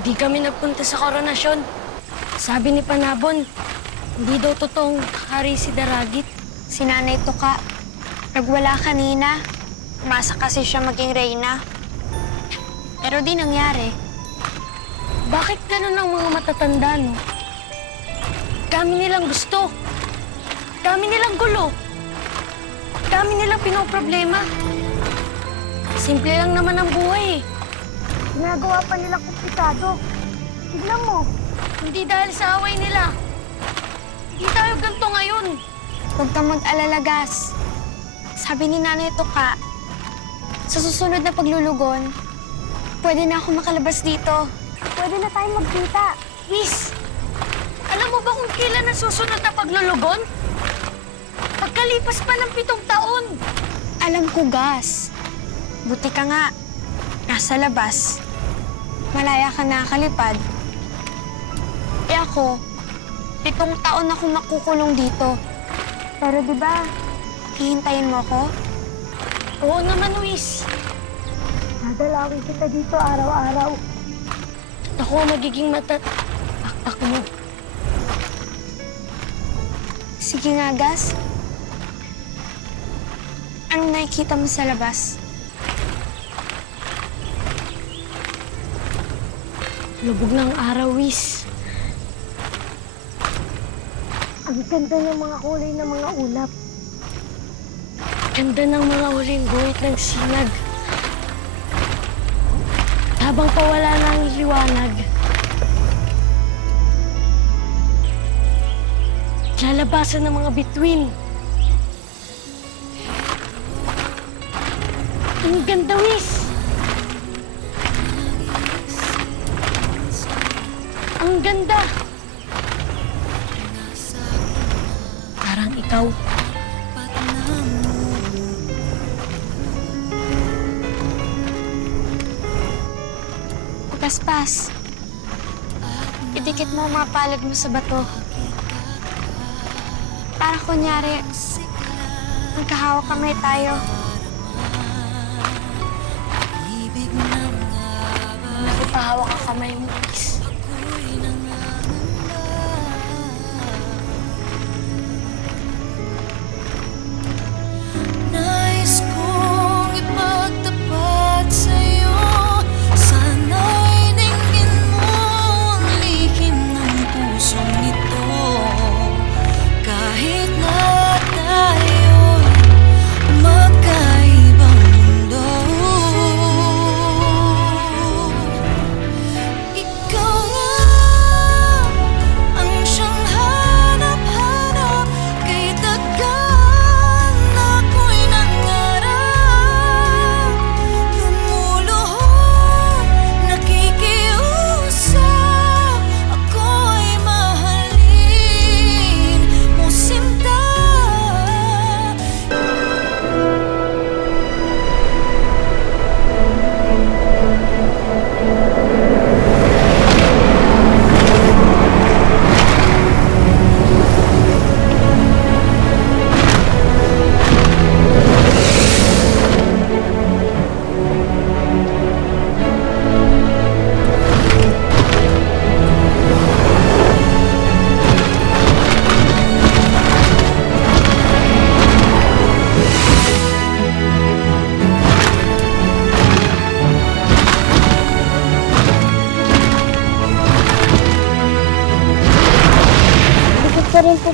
Hindi kami nagpunta sa koronasyon. Sabi ni Panabon, hindi daw totoong hari si Daragit. Si Nanay Tuka, nagwala kanina. Umasa kasi siya maging reyna. Pero di nangyari. Bakit ganun ang mga matatanda, no? Dami nilang gusto. Dami nilang gulo. Dami nilang pinoproblema. Simple lang naman ang buhay, eh. Ginagawa pa nila komplikado. Tignan mo. Hindi dahil sa away nila. Hindi tayo ganito ngayon. Huwag kang mag-alala, Gas. Sabi ni Nanay Tuka, sa susunod na paglulugon, pwede na ako makalabas dito. Pwede na tayong magkita. Miss, alam mo ba kung kailan ang susunod na paglulugon? Pagkalipas pa ng 7 taon. Alam ko, Gas. Buti ka nga. Nasa labas. Malaya ka nakakalipad. Eh ako, 7 taon ako makukulong dito. Pero di ba, Hihintayin mo ako? Oo naman, Luis. dadalawin kita dito araw-araw. Ako ang magiging pakpak mo. Sige nga, Gas. Anong nakikita mo sa labas? Lubog ng araw, Luis. Ang ganda ng mga kulay ng mga ulap. Ganda ng mga huling guhit ng sinag. Habang pawala na ang liwanag, lalabasan ng mga bituin. Ang ganda, Luis. Ang ganda. Parang ikaw. Paspas. Idikit mo ang mga palad mo sa bato. Para kunyari, magkahawak kamay tayo. Nagpapahawak ang kamay mo, Luis. Nais kong ipagtapat sa'yo. Sana'y dinggin mo ang lihim ng pusong ito. Kahit na tayo'y magkaibang mundo, ikaw nga ang siyang hanap-hanap. Kay dagan ako'y nangarap, lumuluhod, nakikiusap. Ako'y mahalin mo, sinta. Gusto rin po